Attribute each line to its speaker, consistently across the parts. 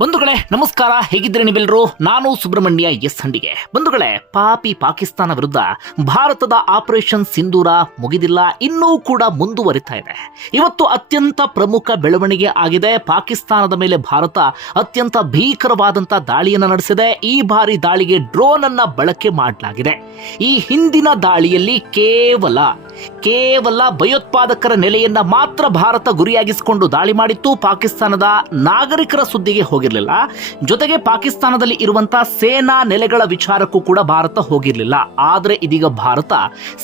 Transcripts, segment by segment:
Speaker 1: ಬಂಧುಗಳೇ ನಮಸ್ಕಾರ. ಹೇಗಿದ್ರೆ ನೀವೆಲ್ಲರೂ ನಾನು ಸುಬ್ರಹ್ಮಣ್ಯ ಎಸ್ ಹಂಡಿಗೆ. ಬಂಧುಗಳೇ ಪಾಪಿ ಪಾಕಿಸ್ತಾನ ವಿರುದ್ಧ ಭಾರತದ ಆಪರೇಷನ್ ಸಿಂಧೂರ ಮುಗಿದಿಲ್ಲ, ಇನ್ನೂ ಕೂಡ ಮುಂದುವರಿತಾ ಇದೆ. ಇವತ್ತು ಅತ್ಯಂತ ಪ್ರಮುಖ ಬೆಳವಣಿಗೆ ಆಗಿದೆ. ಪಾಕಿಸ್ತಾನದ ಮೇಲೆ ಭಾರತ ಅತ್ಯಂತ ಭೀಕರವಾದಂತ ದಾಳಿಯನ್ನು ನಡೆಸಿದೆ. ಈ ಬಾರಿ ದಾಳಿಗೆ ಡ್ರೋನ್ ಅನ್ನ ಬಳಕೆ ಮಾಡಲಾಗಿದೆ. ಈ ಹಿಂದಿನ ದಾಳಿಯಲ್ಲಿ ಕೇವಲ ಕೇವಲ ಭಯೋತ್ಪಾದಕರ ನೆಲೆಯನ್ನ ಮಾತ್ರ ಭಾರತ ಗುರಿಯಾಗಿಸಿಕೊಂಡು ದಾಳಿ ಮಾಡಿತ್ತು. ಪಾಕಿಸ್ತಾನದ ನಾಗರಿಕರ ಸುದ್ದಿಗೆ ಹೋಗಿರಲಿಲ್ಲ. ಜೊತೆಗೆ ಪಾಕಿಸ್ತಾನದಲ್ಲಿ ಇರುವಂತಹ ಸೇನಾ ನೆಲೆಗಳ ವಿಚಾರಕ್ಕೂ ಕೂಡ ಭಾರತ ಹೋಗಿರಲಿಲ್ಲ. ಆದರೆ ಇದೀಗ ಭಾರತ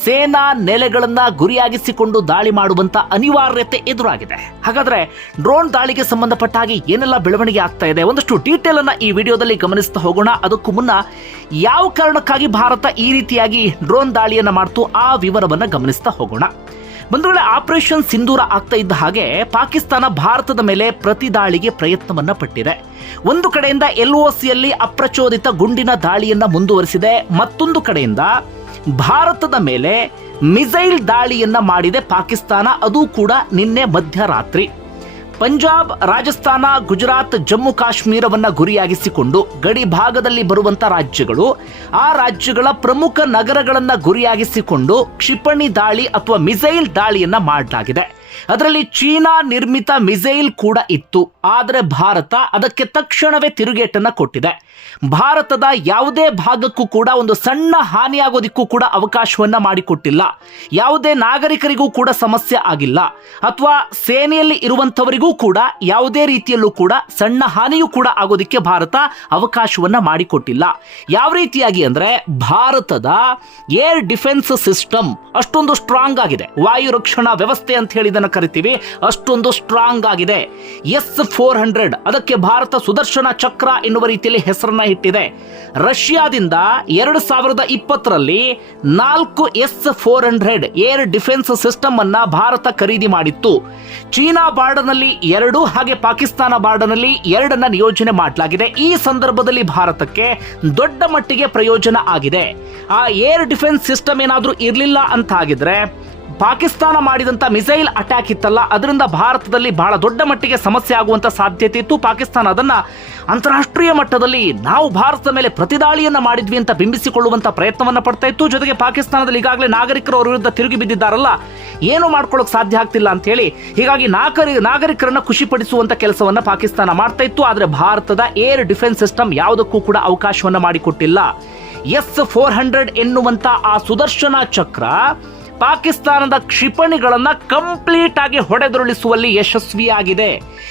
Speaker 1: ಸೇನಾ ನೆಲೆಗಳನ್ನ ಗುರಿಯಾಗಿಸಿಕೊಂಡು ದಾಳಿ ಮಾಡುವಂತ ಅನಿವಾರ್ಯತೆ ಎದುರಾಗಿದೆ. ಹಾಗಾದ್ರೆ ಡ್ರೋನ್ ದಾಳಿಗೆ ಸಂಬಂಧಪಟ್ಟ ಹಾಗೆ ಏನೆಲ್ಲ ಬೆಳವಣಿಗೆ ಆಗ್ತಾ ಇದೆ? ಒಂದಷ್ಟು ಡೀಟೇಲ್ ಅನ್ನ ಈ ವಿಡಿಯೋದಲ್ಲಿ ಗಮನಿಸ್ತಾ ಹೋಗೋಣ. ಅದಕ್ಕೂ ಮುನ್ನ ಯಾವ ಕಾರಣಕ್ಕಾಗಿ ಭಾರತ ಈ ರೀತಿಯಾಗಿ ಡ್ರೋನ್ ದಾಳಿಯನ್ನ ಮಾಡ್ತು ಆ ವಿವರವನ್ನ ಗಮನಿಸ್ತಾ ಹೋಗೋಣ. ಬಂಧುಗಳೇ ಆಪರೇಷನ್ ಸಿಂಧೂರ ಆಗ್ತಾ ಇದ್ದ ಹಾಗೆ ಪಾಕಿಸ್ತಾನ ಭಾರತದ ಮೇಲೆ ಪ್ರತಿ ದಾಳಿಗೆ ಪ್ರಯತ್ನವನ್ನ ಪಟ್ಟಿದೆ. ಒಂದು ಕಡೆಯಿಂದ ಎಲ್ಒಸಿಯಲ್ಲಿ ಅಪ್ರಚೋದಿತ ಗುಂಡಿನ ದಾಳಿಯನ್ನ ಮುಂದುವರಿಸಿದೆ. ಮತ್ತೊಂದು ಕಡೆಯಿಂದ ಭಾರತದ ಮೇಲೆ ಮಿಸೈಲ್ ದಾಳಿಯನ್ನ ಮಾಡಿದೆ ಪಾಕಿಸ್ತಾನ. ಅದು ಕೂಡ ನಿನ್ನೆ ಮಧ್ಯರಾತ್ರಿ. ಪಂಜಾಬ್, ರಾಜಸ್ಥಾನ, ಗುಜರಾತ್, ಜಮ್ಮು ಕಾಶ್ಮೀರವನ್ನ ಗುರಿಯಾಗಿಸಿಕೊಂಡು ಗಡಿ ಭಾಗದಲ್ಲಿ ಬರುವಂತ ರಾಜ್ಯಗಳು, ಆ ರಾಜ್ಯಗಳ ಪ್ರಮುಖ ನಗರಗಳನ್ನ ಗುರಿಯಾಗಿಸಿಕೊಂಡು ಕ್ಷಿಪಣಿ ದಾಳಿ ಅಥವಾ ಮಿಸೈಲ್ ದಾಳಿಯನ್ನ ಮಾಡಲಾಗಿದೆ. ಅದರಲ್ಲಿ ಚೀನಾ ನಿರ್ಮಿತ ಮಿಸೈಲ್ ಕೂಡ ಇತ್ತು. ಆದರೆ ಭಾರತ ಅದಕ್ಕೆ ತಕ್ಷಣವೇ ತಿರುಗೇಟನ್ನ ಕೊಟ್ಟಿದೆ. ಭಾರತದ ಯಾವುದೇ ಭಾಗಕ್ಕೂ ಕೂಡ ಒಂದು ಸಣ್ಣ ಹಾನಿಯಾಗೋದಿಕ್ಕೂ ಕೂಡ ಅವಕಾಶವನ್ನ ಮಾಡಿಕೊಟ್ಟಿಲ್ಲ. ಯಾವುದೇ ನಾಗರಿಕರಿಗೂ ಕೂಡ ಸಮಸ್ಯೆ ಆಗಿಲ್ಲ. ಅಥವಾ ಸೇನೆಯಲ್ಲಿ ಇರುವಂತವರಿಗೂ ಕೂಡ ಯಾವುದೇ ರೀತಿಯಲ್ಲೂ ಕೂಡ ಸಣ್ಣ ಹಾನಿಯೂ ಕೂಡ ಆಗೋದಿಕ್ಕೆ ಭಾರತ ಅವಕಾಶವನ್ನ ಮಾಡಿಕೊಟ್ಟಿಲ್ಲ. ಯಾವ ರೀತಿಯಾಗಿ ಅಂದ್ರೆ ಭಾರತದ ಏರ್ ಡಿಫೆನ್ಸ್ ಸಿಸ್ಟಮ್ ಅಷ್ಟೊಂದು ಸ್ಟ್ರಾಂಗ್ ಆಗಿದೆ. ವಾಯು ರಕ್ಷಣಾ ವ್ಯವಸ್ಥೆ ಅಂತ ಹೇಳಿ ಇದನ್ನ ಕರಿತೀವಿ, ಅಷ್ಟೊಂದು ಸ್ಟ್ರಾಂಗ್ ಆಗಿದೆ. ಎಸ್ ಫೋರ್ ಹಂಡ್ರೆಡ್, ಅದಕ್ಕೆ ಭಾರತ ಸುದರ್ಶನ ಚಕ್ರ ಎನ್ನುವ ರೀತಿಯಲ್ಲಿ ಹೆಸರನ್ನ ಇಟ್ಟಿದೆ. ರಷ್ಯಾದಿಂದ ಎರಡು ಸಾವಿರದ ಇಪ್ಪತ್ತರಲ್ಲಿ ನಾಲ್ಕು S four hundred air defence system ಅನ್ನ ಭಾರತ ಖರೀದಿ ಮಾಡಿತ್ತು. ಚೀನಾ ಬಾರ್ಡರ್ನಲ್ಲಿ ಎರಡು ಹಾಗೆ ಪಾಕಿಸ್ತಾನ ಬಾರ್ಡರ್ನಲ್ಲಿ ಎರಡನ್ನ ನಿಯೋಜನೆ ಮಾಡಲಾಗಿದೆ. ಈ ಸಂದರ್ಭದಲ್ಲಿ ಭಾರತಕ್ಕೆ ದೊಡ್ಡ ಮಟ್ಟಿಗೆ ಪ್ರಯೋಜನ ಆಗಿದೆ. ಆ ಏರ್ ಡಿಫೆನ್ಸ್ ಸಿಸ್ಟಮ್ ಏನಾದರೂ ಇರಲಿಲ್ಲ ಅಂತ ಆಗಿದ್ರೆ ಪಾಕಿಸ್ತಾನ ಮಾಡಿದಂತ ಮಿಸೈಲ್ ಅಟ್ಯಾಕ್ ಇತ್ತಲ್ಲ, ಅದರಿಂದ ಭಾರತದಲ್ಲಿ ಬಹಳ ದೊಡ್ಡ ಮಟ್ಟಿಗೆ ಸಮಸ್ಯೆ ಆಗುವಂತ ಸಾಧ್ಯತೆ ಇತ್ತು. ಪಾಕಿಸ್ತಾನ ಅದನ್ನ ಅಂತಾರಾಷ್ಟ್ರೀಯ ಮಟ್ಟದಲ್ಲಿ ನಾವು ಭಾರತದ ಮೇಲೆ ಪ್ರತಿದಾಳಿಯನ್ನ ಮಾಡಿದ್ವಿ ಅಂತ ಬಿಂಬಿಸಿಕೊಳ್ಳುವಂತ ಪ್ರಯತ್ನವನ್ನ ಪಡ್ತಾ ಇತ್ತು. ಜೊತೆಗೆ ಪಾಕಿಸ್ತಾನದಲ್ಲಿ ಈಗಾಗಲೇ ನಾಗರಿಕರು ಅವರ ವಿರುದ್ಧ ತಿರುಗಿ ಬಿದ್ದಿದ್ದಾರಲ್ಲ, ಏನು ಮಾಡ್ಕೊಳ್ಳೋಕೆ ಸಾಧ್ಯ ಆಗ್ತಿಲ್ಲ ಅಂತ ಹೇಳಿ ಹೀಗಾಗಿ ನಾಗರಿ ನಾಗರಿಕರನ್ನ ಖುಷಿಪಡಿಸುವಂತ ಕೆಲಸವನ್ನ ಪಾಕಿಸ್ತಾನ ಮಾಡ್ತಾ ಇತ್ತು. ಆದರೆ ಭಾರತದ ಏರ್ ಡಿಫೆನ್ಸ್ ಸಿಸ್ಟಮ್ ಯಾವುದಕ್ಕೂ ಕೂಡ ಅವಕಾಶವನ್ನ ಮಾಡಿಕೊಟ್ಟಿಲ್ಲ. ಎಸ್ ಫೋರ್ ಹಂಡ್ರೆಡ್ ಎನ್ನುವಂಥ ಆ ಸುದರ್ಶನ ಚಕ್ರ ಪಾಕಿಸ್ತಾನದ ಕ್ಷಿಪಣಿಗಳನ್ನ ಕಂಪ್ಲೀಟ್ ಆಗಿ ಹೊಡೆದುರುಳಿಸುವಲ್ಲಿ ಯಶಸ್ವಿಯಾಗಿದೆ.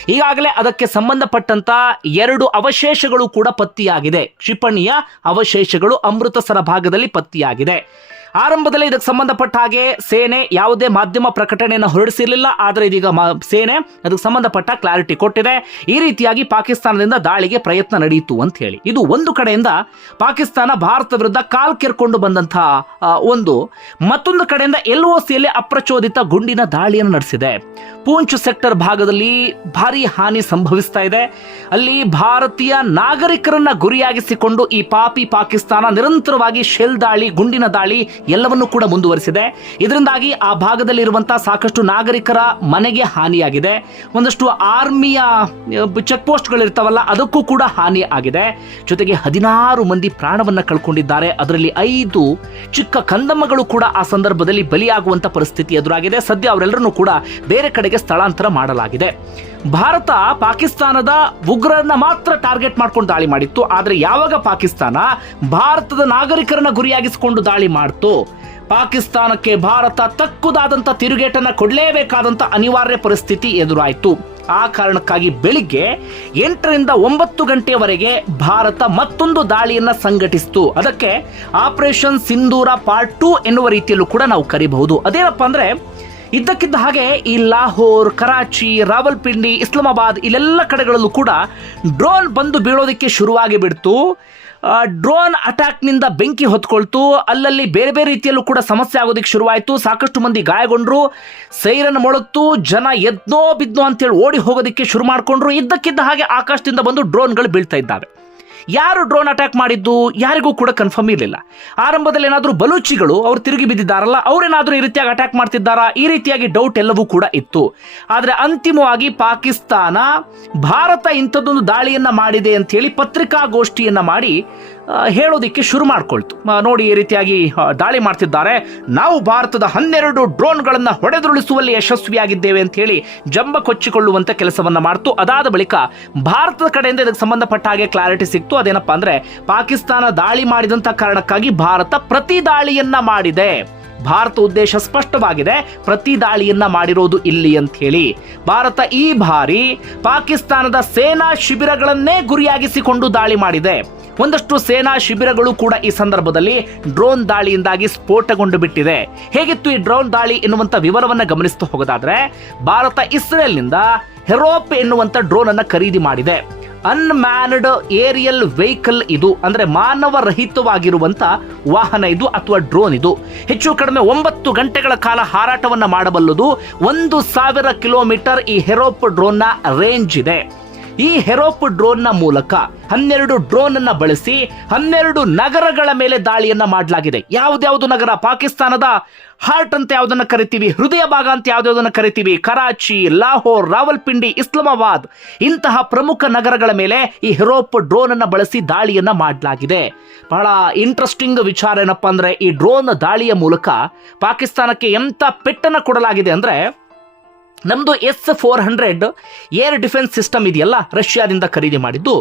Speaker 1: ಈಗಾಗಲೇ ಅದಕ್ಕೆ ಸಂಬಂಧಪಟ್ಟಂತ ಎರಡು ಅವಶೇಷಗಳು ಕೂಡ ಪತ್ತೆಯಾಗಿದೆ. ಕ್ಷಿಪಣಿಯ ಅವಶೇಷಗಳು ಅಮೃತಸರ ಭಾಗದಲ್ಲಿ ಪತ್ತೆಯಾಗಿದೆ. ಆರಂಭದಲ್ಲಿ ಇದಕ್ಕೆ ಸಂಬಂಧಪಟ್ಟ ಹಾಗೆ ಸೇನೆ ಯಾವುದೇ ಮಾಧ್ಯಮ ಪ್ರಕಟಣೆಯನ್ನು ಹೊರಡಿಸಿರಲಿಲ್ಲ, ಆದರೆ ಇದೀಗ ಸೇನೆ ಅದಕ್ಕೆ ಸಂಬಂಧಪಟ್ಟ ಕ್ಲಾರಿಟಿ ಕೊಟ್ಟಿದೆ. ಈ ರೀತಿಯಾಗಿ ಪಾಕಿಸ್ತಾನದಿಂದ ದಾಳಿಗೆ ಪ್ರಯತ್ನ ನಡೆಯಿತು ಅಂತ ಹೇಳಿ. ಇದು ಒಂದು ಕಡೆಯಿಂದ ಪಾಕಿಸ್ತಾನ ಭಾರತ ವಿರುದ್ಧ ಕಾಲ್ ಕೆರ್ಕೊಂಡು ಬಂದಂತಹ ಒಂದು. ಮತ್ತೊಂದು ಕಡೆಯಿಂದ ಎಲ್ ಒ ಸಿಯಲ್ಲಿ ಅಪ್ರಚೋದಿತ ಗುಂಡಿನ ದಾಳಿಯನ್ನು ನಡೆಸಿದೆ. ಪೂಂಚ್ ಸೆಕ್ಟರ್ ಭಾಗದಲ್ಲಿ ಭಾರಿ ಹಾನಿ ಸಂಭವಿಸ್ತಾ ಇದೆ. ಅಲ್ಲಿ ಭಾರತೀಯ ನಾಗರಿಕರನ್ನ ಗುರಿಯಾಗಿಸಿಕೊಂಡು ಈ ಪಾಪಿ ಪಾಕಿಸ್ತಾನ ನಿರಂತರವಾಗಿ ಶೆಲ್ ದಾಳಿ, ಗುಂಡಿನ ದಾಳಿ ಎಲ್ಲವನ್ನೂ ಕೂಡ ಮುಂದುವರಿಸಿದೆ. ಇದರಿಂದಾಗಿ ಆ ಭಾಗದಲ್ಲಿ ಇರುವಂತಹ ಸಾಕಷ್ಟು ನಾಗರಿಕರ ಮನೆಗೆ ಹಾನಿಯಾಗಿದೆ. ಒಂದಷ್ಟು ಆರ್ಮಿಯ ಚೆಕ್ ಪೋಸ್ಟ್ಗಳಿರ್ತಾವಲ್ಲ ಅದಕ್ಕೂ ಕೂಡ ಹಾನಿ ಆಗಿದೆ. ಜೊತೆಗೆ ಹದಿನಾರು ಮಂದಿ ಪ್ರಾಣವನ್ನ ಕಳ್ಕೊಂಡಿದ್ದಾರೆ. ಅದರಲ್ಲಿ ಐದು ಚಿಕ್ಕ ಕಂದಮ್ಮಗಳು ಕೂಡ ಆ ಸಂದರ್ಭದಲ್ಲಿ ಬಲಿಯಾಗುವಂತ ಪರಿಸ್ಥಿತಿ ಎದುರಾಗಿದೆ. ಸದ್ಯ ಅವರೆಲ್ಲರನ್ನೂ ಕೂಡ ಬೇರೆ ಕಡೆಗೆ ಸ್ಥಳಾಂತರ ಮಾಡಲಾಗಿದೆ. ಭಾರತ ಪಾಕಿಸ್ತಾನದ ಉಗ್ರರನ್ನ ಮಾತ್ರ ಟಾರ್ಗೆಟ್ ಮಾಡ್ಕೊಂಡು ದಾಳಿ ಮಾಡಿತ್ತು. ಆದರೆ ಯಾವಾಗ ಪಾಕಿಸ್ತಾನ ಭಾರತದ ನಾಗರಿಕರನ್ನ ಗುರಿಯಾಗಿಸಿಕೊಂಡು ದಾಳಿ ಮಾಡ್ತು ಪಾಕಿಸ್ತಾನಕ್ಕೆ ಭಾರತ ತಕ್ಕುದಾದಂತ ತಿರುಗೇಟನ್ನ ಕೊಡಲೇಬೇಕಾದಂತ ಅನಿವಾರ್ಯ ಪರಿಸ್ಥಿತಿ ಎದುರಾಯಿತು. ಆ ಕಾರಣಕ್ಕಾಗಿ ಬೆಳಿಗ್ಗೆ ಎಂಟರಿಂದ ಒಂಬತ್ತು ಗಂಟೆಯವರೆಗೆ ಭಾರತ ಮತ್ತೊಂದು ದಾಳಿಯನ್ನ ಸಂಘಟಿಸಿತು. ಅದಕ್ಕೆ ಆಪರೇಷನ್ ಸಿಂಧೂರ ಪಾರ್ಟ್ ಟೂ ಎನ್ನುವ ರೀತಿಯಲ್ಲೂ ಕೂಡ ನಾವು ಕರಿಬಹುದು. ಅದೇನಪ್ಪ ಅಂದ್ರೆ ಇದ್ದಕ್ಕಿದ್ದ ಹಾಗೆ ಈ ಲಾಹೋರ್, ಕರಾಚಿ, ರಾವಲ್ಪಿಂಡಿ, ಇಸ್ಲಾಮಾಬಾದ್ ಇಲ್ಲೆಲ್ಲ ಕಡೆಗಳಲ್ಲೂ ಕೂಡ ಡ್ರೋನ್ ಬಂದು ಬೀಳೋದಕ್ಕೆ ಶುರುವಾಗಿ ಬಿಡ್ತು. ಡ್ರೋನ್ ಅಟ್ಯಾಕ್ನಿಂದ ಬೆಂಕಿ ಹೊತ್ಕೊಳ್ತು. ಅಲ್ಲಲ್ಲಿ ಬೇರೆ ಬೇರೆ ರೀತಿಯಲ್ಲೂ ಕೂಡ ಸಮಸ್ಯೆ ಆಗೋದಕ್ಕೆ ಶುರುವಾಯಿತು. ಸಾಕಷ್ಟು ಮಂದಿ ಗಾಯಗೊಂಡ್ರು. ಸೈರನ್ ಮೊಳತ್ತು ಜನ ಎದ್ನೋ ಬಿದ್ನೋ ಅಂತೇಳಿ ಓಡಿ ಹೋಗೋದಕ್ಕೆ ಶುರು ಮಾಡಿಕೊಂಡ್ರು. ಇದ್ದಕ್ಕಿದ್ದ ಹಾಗೆ ಆಕಾಶದಿಂದ ಬಂದು ಡ್ರೋನ್ಗಳು ಬೀಳ್ತಾ ಇದ್ದಾವೆ. ಯಾರು ಡ್ರೋನ್ ಅಟ್ಯಾಕ್ ಮಾಡಿದ್ದು ಯಾರಿಗೂ ಕೂಡ ಕನ್ಫರ್ಮ್ ಇರಲಿಲ್ಲ. ಆರಂಭದಲ್ಲಿ ಏನಾದರೂ ಬಲೂಚಿಗಳು ಅವರು ತಿರುಗಿ ಬಿದ್ದಿದ್ದಾರಲ್ಲ ಅವರೇನಾದರೂ ಈ ರೀತಿಯಾಗಿ ಅಟ್ಯಾಕ್ ಮಾಡ್ತಿದ್ದಾರಾ? ಈ ರೀತಿಯಾಗಿ ಡೌಟ್ ಎಲ್ಲವೂ ಕೂಡ ಇತ್ತು. ಆದರೆ ಅಂತಿಮವಾಗಿ ಪಾಕಿಸ್ತಾನ ಭಾರತ ಇಂಥದ್ದೊಂದು ದಾಳಿಯನ್ನು ಮಾಡಿದೆ ಅಂತ ಹೇಳಿ ಪತ್ರಿಕಾಗೋಷ್ಠಿಯನ್ನ ಮಾಡಿ ಹೇಳೋದಿಕ್ಕೆ ಶುರು ಮಾಡ್ಕೊಳ್ತು. ನೋಡಿ ಈ ರೀತಿಯಾಗಿ ದಾಳಿ ಮಾಡ್ತಿದ್ದಾರೆ. ನಾವು ಭಾರತದ ಹನ್ನೆರಡು ಡ್ರೋನ್ಗಳನ್ನು ಹೊಡೆದುರುಳಿಸುವಲ್ಲಿ ಯಶಸ್ವಿಯಾಗಿದ್ದೇವೆ ಅಂತ ಹೇಳಿ ಜಂಬ ಕೊಚ್ಚಿಕೊಳ್ಳುವಂಥ ಕೆಲಸವನ್ನ ಮಾಡ್ತು. ಅದಾದ ಬಳಿಕ ಭಾರತದ ಕಡೆಯಿಂದ ಇದಕ್ಕೆ ಸಂಬಂಧಪಟ್ಟ ಹಾಗೆ ಕ್ಲಾರಿಟಿ ಸಿಕ್ತು. ಅದೇನಪ್ಪ ಅಂದ್ರೆ ಪಾಕಿಸ್ತಾನ ದಾಳಿ ಮಾಡಿದಂತ ಕಾರಣಕ್ಕಾಗಿ ಭಾರತ ಪ್ರತಿ ದಾಳಿಯನ್ನ ಮಾಡಿದೆ. ಭಾರತ ಉದ್ದೇಶ ಸ್ಪಷ್ಟವಾಗಿದೆ. ಪ್ರತಿ ದಾಳಿಯನ್ನ ಮಾಡಿರೋದು ಇಲ್ಲಿ ಅಂತ ಹೇಳಿ. ಭಾರತ ಈ ಬಾರಿ ಪಾಕಿಸ್ತಾನದ ಸೇನಾ ಶಿಬಿರಗಳನ್ನೇ ಗುರಿಯಾಗಿಸಿಕೊಂಡು ದಾಳಿ ಮಾಡಿದೆ. ಒಂದಷ್ಟು ಸೇನಾ ಶಿಬಿರಗಳು ಕೂಡ ಈ ಸಂದರ್ಭದಲ್ಲಿ ಡ್ರೋನ್ ದಾಳಿಯಿಂದಾಗಿ ಸ್ಫೋಟಗೊಂಡು ಬಿಟ್ಟಿದೆ. ಹೇಗಿತ್ತು ಈ ಡ್ರೋನ್ ದಾಳಿ ಎನ್ನುವಂತ ವಿವರವನ್ನ ಗಮನಿಸ್ತಾ ಹೋಗೋದಾದ್ರೆ, ಭಾರತ ಇಸ್ರೇಲ್ನಿಂದ ಹೆರೋಪ್ ಎನ್ನುವಂತ ಡ್ರೋನ್ ಅನ್ನ ಖರೀದಿ ಮಾಡಿದೆ. ಅನ್ಮ್ಯಾನ್ಡ್ ಏರಿಯಲ್ ವೆಹಿಕಲ್ ಇದು, ಅಂದ್ರೆ ಮಾನವ ರಹಿತವಾಗಿರುವಂತ ವಾಹನ ಇದು ಅಥವಾ ಡ್ರೋನ್ ಇದು. ಹೆಚ್ಚು ಕಡಿಮೆ ಒಂಬತ್ತು ಗಂಟೆಗಳ ಕಾಲ ಹಾರಾಟವನ್ನ ಮಾಡಬಲ್ಲದು ಒಂದು ಸಾವಿರ ಕಿಲೋಮೀಟರ್ ಈ ಹೆರೋಪ್ ಡ್ರೋನ್ನ ರೇಂಜ್ ಇದೆ. ಈ ಹೆರೋಪ್ ಡ್ರೋನ್ನ ಮೂಲಕ ಹನ್ನೆರಡು ಡ್ರೋನ್ ಅನ್ನ ಬಳಸಿ ಹನ್ನೆರಡು ನಗರಗಳ ಮೇಲೆ ದಾಳಿಯನ್ನ ಮಾಡಲಾಗಿದೆ. ಯಾವ್ದ್ಯಾವ್ದು ನಗರ? ಪಾಕಿಸ್ತಾನದ ಹಾರ್ಟ್ ಅಂತ ಯಾವುದನ್ನ ಕರಿತೀವಿ? ಹೃದಯ ಭಾಗ ಅಂತ ಯಾವ್ದಾವ್ದನ್ನ ಕರಿತೀವಿ? ಕರಾಚಿ, ಲಾಹೋರ್, ರಾವಲ್ಪಿಂಡಿ, ಇಸ್ಲಾಮಾಬಾದ್ ಇಂತಹ ಪ್ರಮುಖ ನಗರಗಳ ಮೇಲೆ ಈ ಹೆರೋಪ್ ಡ್ರೋನ್ ಅನ್ನ ಬಳಸಿ ದಾಳಿಯನ್ನ ಮಾಡಲಾಗಿದೆ. ಬಹಳ ಇಂಟ್ರೆಸ್ಟಿಂಗ್ ವಿಚಾರ ಏನಪ್ಪಾ ಅಂದ್ರೆ ಈ ಡ್ರೋನ್ ದಾಳಿಯ ಮೂಲಕ ಪಾಕಿಸ್ತಾನಕ್ಕೆ ಎಂತ ಪೆಟ್ಟನ್ನ ಕೊಡಲಾಗಿದೆ ಅಂದ್ರೆ ನಮ್ದು S four hundred air defence system ಇದೆಯಲ್ಲ, ರಷ್ಯಾದಿಂದ ಖರೀದಿ ಮಾಡಿದ್ದು.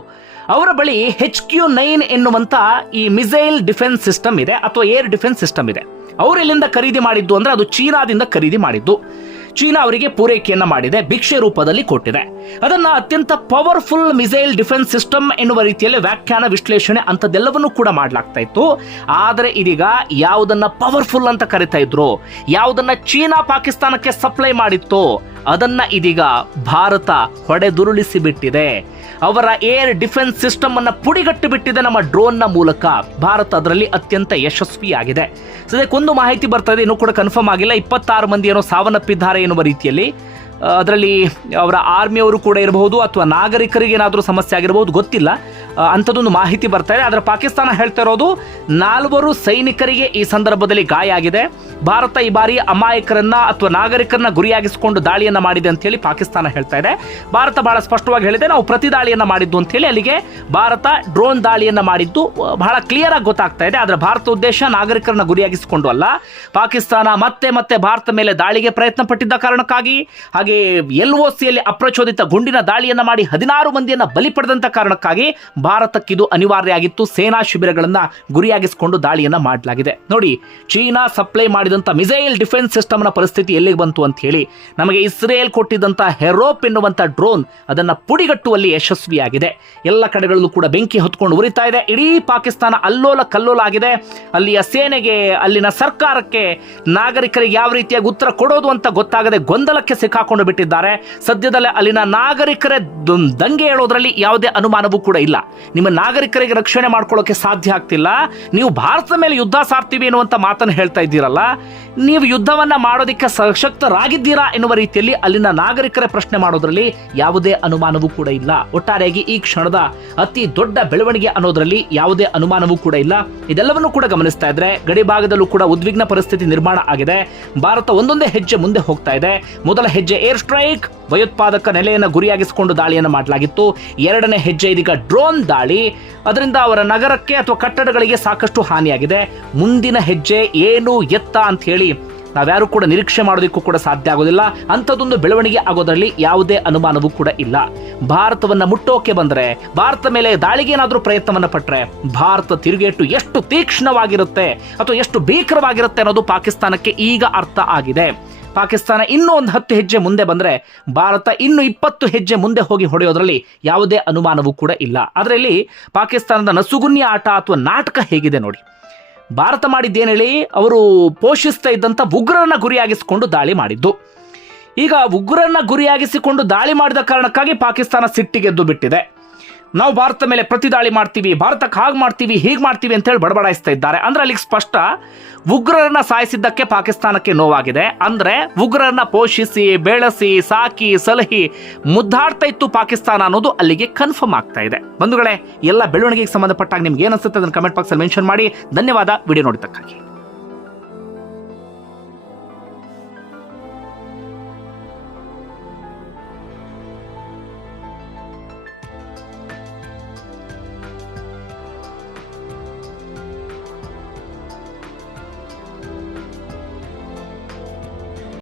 Speaker 1: ಅವರ ಬಳಿ ಹೆಚ್ ಕ್ಯೂ ನೈನ್ ಎನ್ನುವಂಥ ಈ ಮಿಸೈಲ್ ಡಿಫೆನ್ಸ್ ಸಿಸ್ಟಮ್ ಇದೆ, ಅಥವಾ ಏರ್ ಡಿಫೆನ್ಸ್ ಸಿಸ್ಟಮ್ ಇದೆ. ಅವರು ಎಲ್ಲಿಂದ ಖರೀದಿ ಮಾಡಿದ್ದು ಅಂದರೆ ಅದು ಚೀನಾದಿಂದ ಖರೀದಿ ಮಾಡಿದ್ದು. ಚೀನಾ ಅವರಿಗೆ ಪೂರೈಕೆಯನ್ನು ಮಾಡಿದೆ, ಭಿಕ್ಷೆ ರೂಪದಲ್ಲಿ ಕೊಟ್ಟಿದೆ. ಅದನ್ನ ಅತ್ಯಂತ ಪವರ್ಫುಲ್ ಮಿಸೈಲ್ ಡಿಫೆನ್ಸ್ ಸಿಸ್ಟಮ್ ಎನ್ನುವ ರೀತಿಯಲ್ಲಿ ವ್ಯಾಖ್ಯಾನ, ವಿಶ್ಲೇಷಣೆ ಅಂಥದ್ದೆಲ್ಲವನ್ನೂ ಕೂಡ ಮಾಡಲಾಗ್ತಾ ಇತ್ತು. ಆದರೆ ಇದೀಗ ಯಾವುದನ್ನ ಪವರ್ಫುಲ್ ಅಂತ ಕರಿತಾ ಇದ್ರು, ಯಾವುದನ್ನ ಚೀನಾ ಪಾಕಿಸ್ತಾನಕ್ಕೆ ಸಪ್ಲೈ ಮಾಡಿತ್ತೋ ಅದನ್ನ ಇದೀಗ ಭಾರತ ಹೊಡೆದುರುಳಿಸಿ ಬಿಟ್ಟಿದೆ ಅವರ ಏರ್ ಡಿಫೆನ್ಸ್ ಸಿಸ್ಟಮ್ ಅನ್ನ ಪುಡಿಗಟ್ಟು ಬಿಟ್ಟಿದೆ ನಮ್ಮ ಡ್ರೋನ್ನ ಮೂಲಕ. ಭಾರತ ಅದರಲ್ಲಿ ಅತ್ಯಂತ ಯಶಸ್ವಿಯಾಗಿದೆ. ಸದ್ಯಕ್ಕೊಂದು ಮಾಹಿತಿ ಬರ್ತದೆ, ಇನ್ನೂ ಕೂಡ ಕನ್ಫರ್ಮ್ ಆಗಿಲ್ಲ. ಇಪ್ಪತ್ತಾರು ಮಂದಿ ಏನೋ ಸಾವನ್ನಪ್ಪಿದ್ದಾರೆ ಎನ್ನುವ ರೀತಿಯಲ್ಲಿ. ಅದರಲ್ಲಿ ಅವರ ಆರ್ಮಿಯವರು ಕೂಡ ಇರಬಹುದು ಅಥವಾ ನಾಗರಿಕರಿಗೆ ಏನಾದರೂ ಸಮಸ್ಯೆ ಆಗಿರಬಹುದು, ಗೊತ್ತಿಲ್ಲ. ಅಂಥದ್ದೊಂದು ಮಾಹಿತಿ ಬರ್ತಾ ಇದೆ. ಆದರೆ ಪಾಕಿಸ್ತಾನ ಹೇಳ್ತಾ ಇರೋದು ನಾಲ್ವರು ಸೈನಿಕರಿಗೆ ಈ ಸಂದರ್ಭದಲ್ಲಿ ಗಾಯ ಆಗಿದೆ. ಭಾರತ ಈ ಬಾರಿ ಅಮಾಯಕರನ್ನ ಅಥವಾ ನಾಗರಿಕರನ್ನ ಗುರಿಯಾಗಿಸಿಕೊಂಡು ದಾಳಿಯನ್ನ ಮಾಡಿದೆ ಅಂತ ಹೇಳಿ ಪಾಕಿಸ್ತಾನ ಹೇಳ್ತಾ ಇದೆ. ಭಾರತ ಬಹಳ ಸ್ಪಷ್ಟವಾಗಿ ಹೇಳಿದೆ, ನಾವು ಪ್ರತಿ ದಾಳಿಯನ್ನ ಮಾಡಿದ್ದು ಅಂತ ಹೇಳಿ ಅಲ್ಲಿಗೆ ಭಾರತ ಡ್ರೋನ್ ದಾಳಿಯನ್ನ ಮಾಡಿದ್ದು ಬಹಳ ಕ್ಲಿಯರ್ ಆಗಿ ಗೊತ್ತಾಗ್ತಾ ಇದೆ. ಆದರೆ ಭಾರತ ಉದ್ದೇಶ ನಾಗರಿಕರನ್ನ ಗುರಿಯಾಗಿಸಿಕೊಂಡು ಅಲ್ಲ. ಪಾಕಿಸ್ತಾನ ಮತ್ತೆ ಮತ್ತೆ ಭಾರತ ಮೇಲೆ ದಾಳಿಗೆ ಪ್ರಯತ್ನ ಪಟ್ಟಿದ್ದ ಕಾರಣಕ್ಕಾಗಿ, ಹಾಗೆ ಎಲ್ ಒ ಸಿಯಲ್ಲಿ ಅಪ್ರಚೋದಿತ ಗುಂಡಿನ ದಾಳಿಯನ್ನ ಮಾಡಿ ಹದಿನಾರು ಮಂದಿಯನ್ನ ಬಲಿ ಪಡೆದಂಥ ಕಾರಣಕ್ಕಾಗಿ ಭಾರತಕ್ಕಿದು ಅನಿವಾರ್ಯ ಆಗಿತ್ತು ಸೇನಾ ಶಿಬಿರಗಳನ್ನ ಗುರಿಯಾಗಿಸಿಕೊಂಡು ದಾಳಿಯನ್ನ ಮಾಡಲಾಗಿದೆ. ನೋಡಿ, ಚೀನಾ ಸಪ್ಲೈ ಮಾಡಿದಂತ ಮಿಸೈಲ್ ಡಿಫೆನ್ಸ್ ಸಿಸ್ಟಮ್ನ ಪರಿಸ್ಥಿತಿ ಎಲ್ಲಿಗೆ ಬಂತು ಅಂತ ಹೇಳಿ, ನಮಗೆ ಇಸ್ರೇಲ್ ಕೊಟ್ಟಿದ್ದಂತ ಹೆರೋಪ್ ಎನ್ನುವಂತ ಡ್ರೋನ್ ಅದನ್ನ ಪುಡಿಗಟ್ಟುವಲ್ಲಿ ಯಶಸ್ವಿಯಾಗಿದೆ. ಎಲ್ಲ ಕಡೆಗಳಲ್ಲೂ ಕೂಡ ಬೆಂಕಿ ಹೊತ್ಕೊಂಡು ಉರಿತಾ ಇದೆ. ಇಡೀ ಪಾಕಿಸ್ತಾನ ಅಲ್ಲೋಲ ಕಲ್ಲೋಲ ಆಗಿದೆ ಅಲ್ಲಿಯ ಸೇನೆಗೆ, ಅಲ್ಲಿನ ಸರ್ಕಾರಕ್ಕೆ ನಾಗರಿಕರಿಗೆ ಯಾವ ರೀತಿಯಾಗಿ ಉತ್ತರ ಕೊಡೋದು ಅಂತ ಗೊತ್ತಾಗದೆ ಗೊಂದಲಕ್ಕೆ ಸಿಕ್ಕಾಕೊಂಡು ಬಿಟ್ಟಿದ್ದಾರೆ. ಸದ್ಯದಲ್ಲೇ ಅಲ್ಲಿನ ನಾಗರಿಕರೇ ದಂಗೆ ಹೇಳೋದ್ರಲ್ಲಿ ಯಾವುದೇ ಅನುಮಾನವೂ ಕೂಡ ಇಲ್ಲ. ನಿಮ್ಮ ನಾಗರಿಕರಿಗೆ ರಕ್ಷಣೆ ಮಾಡ್ಕೊಳ್ಳೋಕೆ ಸಾಧ್ಯ ಆಗ್ತಿಲ್ಲ, ನೀವು ಭಾರತದ ಮೇಲೆ ಯುದ್ಧ ಸಾರ್ತೀವಿ ಅನ್ನುವಂಥ ಮಾತನ್ನು ಹೇಳ್ತಾ ಇದ್ದೀರಲ್ಲ ನೀವು ಯುದ್ಧವನ್ನ ಮಾಡೋದಕ್ಕೆ ಸಶಕ್ತರಾಗಿದ್ದೀರಾ ಎನ್ನುವ ರೀತಿಯಲ್ಲಿ ಅಲ್ಲಿನ ನಾಗರಿಕರ ಪ್ರಶ್ನೆ ಮಾಡೋದ್ರಲ್ಲಿ ಯಾವುದೇ ಅನುಮಾನವೂ ಕೂಡ ಇಲ್ಲ. ಒಟ್ಟಾರೆಯಾಗಿ ಈ ಕ್ಷಣದ ಅತಿ ದೊಡ್ಡ ಬೆಳವಣಿಗೆ ಅನ್ನೋದ್ರಲ್ಲಿ ಯಾವುದೇ ಅನುಮಾನವೂ ಕೂಡ ಇಲ್ಲ. ಇದೆಲ್ಲವನ್ನೂ ಕೂಡ ಗಮನಿಸ್ತಾ ಇದ್ರೆ ಗಡಿ ಭಾಗದಲ್ಲೂ ಕೂಡ ಉದ್ವಿಗ್ನ ಪರಿಸ್ಥಿತಿ ನಿರ್ಮಾಣ ಆಗಿದೆ. ಭಾರತ ಒಂದೊಂದೇ ಹೆಜ್ಜೆ ಮುಂದೆ ಹೋಗ್ತಾ ಇದೆ. ಮೊದಲ ಹೆಜ್ಜೆ ಏರ್ ಸ್ಟ್ರೈಕ್, ಭಯೋತ್ಪಾದಕ ನೆಲೆಯನ್ನು ಗುರಿಯಾಗಿಸಿಕೊಂಡು ದಾಳಿಯನ್ನು ಮಾಡಲಾಗಿತ್ತು. ಎರಡನೇ ಹೆಜ್ಜೆ ಇದೀಗ ಡ್ರೋನ್ ದಾಳಿ. ಅದರಿಂದ ಅವರ ನಗರಕ್ಕೆ ಅಥವಾ ಕಟ್ಟಡಗಳಿಗೆ ಸಾಕಷ್ಟು ಹಾನಿಯಾಗಿದೆ. ಮುಂದಿನ ಹೆಜ್ಜೆ ಏನು, ಎತ್ತ ಅಂತ ಹೇಳಿ ನಾವ್ಯಾರು ಕೂಡ ನಿರೀಕ್ಷೆ ಮಾಡೋದಕ್ಕೂ ಕೂಡ ಸಾಧ್ಯ ಆಗೋದಿಲ್ಲ. ಅಂಥದ್ದೊಂದು ಬೆಳವಣಿಗೆ ಆಗೋದ್ರಲ್ಲಿ ಯಾವುದೇ ಅನುಮಾನವೂ ಕೂಡ ಇಲ್ಲ. ಭಾರತವನ್ನ ಮುಟ್ಟೋಕೆ ಬಂದ್ರೆ, ಭಾರತ ಮೇಲೆ ದಾಳಿಗೆ ಏನಾದರೂ ಪ್ರಯತ್ನವನ್ನ ಪಟ್ರೆ, ಭಾರತ ತಿರುಗೇಟು ಎಷ್ಟು ತೀಕ್ಷ್ಣವಾಗಿರುತ್ತೆ ಅಥವಾ ಎಷ್ಟು ಭೀಕರವಾಗಿರುತ್ತೆ ಅನ್ನೋದು ಪಾಕಿಸ್ತಾನಕ್ಕೆ ಈಗ ಅರ್ಥ ಆಗಿದೆ. ಪಾಕಿಸ್ತಾನ ಇನ್ನೂ ಒಂದು ಹತ್ತು ಹೆಜ್ಜೆ ಮುಂದೆ ಬಂದ್ರೆ, ಭಾರತ ಇನ್ನು ಇಪ್ಪತ್ತು ಹೆಜ್ಜೆ ಮುಂದೆ ಹೋಗಿ ಹೊಡೆಯೋದ್ರಲ್ಲಿ ಯಾವುದೇ ಅನುಮಾನವೂ ಕೂಡ ಇಲ್ಲ. ಅದರಲ್ಲಿ ಪಾಕಿಸ್ತಾನದ ನಸುಗುನ್ಯ ಆಟ ಅಥವಾ ನಾಟಕ ಹೇಗಿದೆ ನೋಡಿ. ಭಾರತ ಮಾಡಿದ್ದೇನು ಹೇಳಿ ಅವರು ಪೋಷಿಸ್ತಾ ಇದ್ದಂಥ ಉಗ್ರರನ್ನ ಗುರಿಯಾಗಿಸಿಕೊಂಡು ದಾಳಿ ಮಾಡಿದ್ದು. ಈಗ ಉಗ್ರರನ್ನ ಗುರಿಯಾಗಿಸಿಕೊಂಡು ದಾಳಿ ಮಾಡಿದ ಕಾರಣಕ್ಕಾಗಿ ಪಾಕಿಸ್ತಾನ ಸಿಟ್ಟಿಗೆದ್ದು ಬಿಟ್ಟಿದೆ. ನಾವು ಭಾರತ ಮೇಲೆ ಪ್ರತಿದಾಳಿ ಮಾಡ್ತೀವಿ, ಭಾರತಕ್ಕೆ ಹಾಗೆ ಮಾಡ್ತೀವಿ, ಹೀಗೆ ಮಾಡ್ತೀವಿ ಅಂತ ಹೇಳಿ ಬಡಬಡಾಯಿಸ್ತಾ ಇದ್ದಾರೆ. ಅಂದ್ರೆ ಅಲ್ಲಿಗೆ ಸ್ಪಷ್ಟ ಉಗ್ರರನ್ನ ಸಾಯಿಸಿದ್ದಕ್ಕೆ ಪಾಕಿಸ್ತಾನಕ್ಕೆ ನೋವಾಗಿದೆ. ಅಂದ್ರೆ ಉಗ್ರರನ್ನ ಪೋಷಿಸಿ, ಬೆಳೆಸಿ, ಸಾಕಿ, ಸಲಹಿ ಮುದ್ದಾಡ್ತಾ ಇತ್ತು ಪಾಕಿಸ್ತಾನ ಅನ್ನೋದು ಅಲ್ಲಿಗೆ ಕನ್ಫರ್ಮ್ ಆಗ್ತಾ ಇದೆ. ಬಂಧುಗಳೇ, ಎಲ್ಲ ಬೆಳವಣಿಗೆಗೆ ಸಂಬಂಧಪಟ್ಟಾಗ ನಿಮ್ಗೆ ಏನು ಅದನ್ನು ಕಮೆಂಟ್ ಬಾಕ್ಸಲ್ಲಿ ಮೆನ್ಷನ್ ಮಾಡಿ. ಧನ್ಯವಾದ. ವಿಡಿಯೋ ನೋಡಿದ್ದಕ್ಕಾಗಿ.